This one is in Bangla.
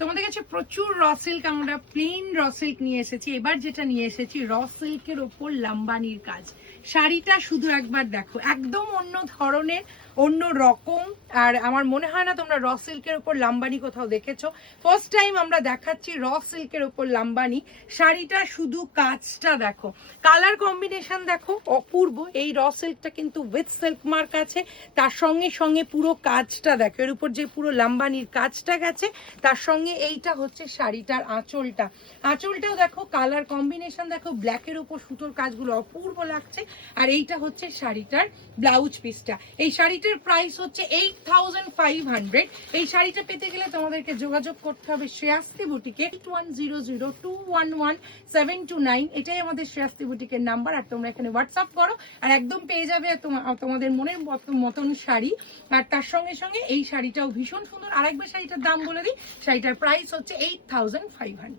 তোমাদের কাছে প্রচুর র সিল্ক, আমরা প্লেন র সিল্ক নিয়ে এসেছি। এবার যেটা নিয়ে এসেছি র সিল্কের ওপর লাম্বানির কাজ। শাড়িটা শুধু একবার দেখো, একদম অন্য ধরনের, অন্য রকম। আর আমার মনে হয় না তোমরা র সিল্কের ওপর লাম্বানি কোথাও দেখেছো। ফার্স্ট টাইম আমরা দেখাচ্ছি র সিল্কের ওপর লাম্বানি। শাড়িটা শুধু কাজটা দেখো, কালার কম্বিনেশন দেখো অপূর্ব। এই র সিল্কটা কিন্তু উইথ সিল্ক মার্ক আছে, তার সঙ্গে সঙ্গে পুরো কাজটা দেখো, এর উপর যে পুরো লাম্বানির কাজটা গেছে, তার সঙ্গে এইটা হচ্ছে শাড়িটার আঁচলটা। আঁচলটাও দেখো, কালার কম্বিনেশন দেখো, ব্ল্যাকের উপর সুতোর কাজগুলো অপূর্ব লাগছে। আর এইটা হচ্ছে শাড়িটার ব্লাউজ পিসটা। এই শাড়িটার প্রাইস হচ্ছে 8500। এই শাড়িটা পেতে গেলে তোমাদেরকে যোগাযোগ করতে হবে শ্রেয়াস্তি বুটিকে 8100211729। এটাই আমাদের শ্রেয়াস্তি বুটিকের নাম্বার। আর তোমরা এখানে হোয়াটসঅ্যাপ করো, আর একদম পেয়ে যাবে তোমাদের মনের মতন শাড়ি। আর তার সঙ্গে সঙ্গে এই শাড়িটাও ভীষণ সুন্দর। আরেকবার শাড়িটার দাম বলে দিই, শাড়িটার প্রাইস হচ্ছে 8500।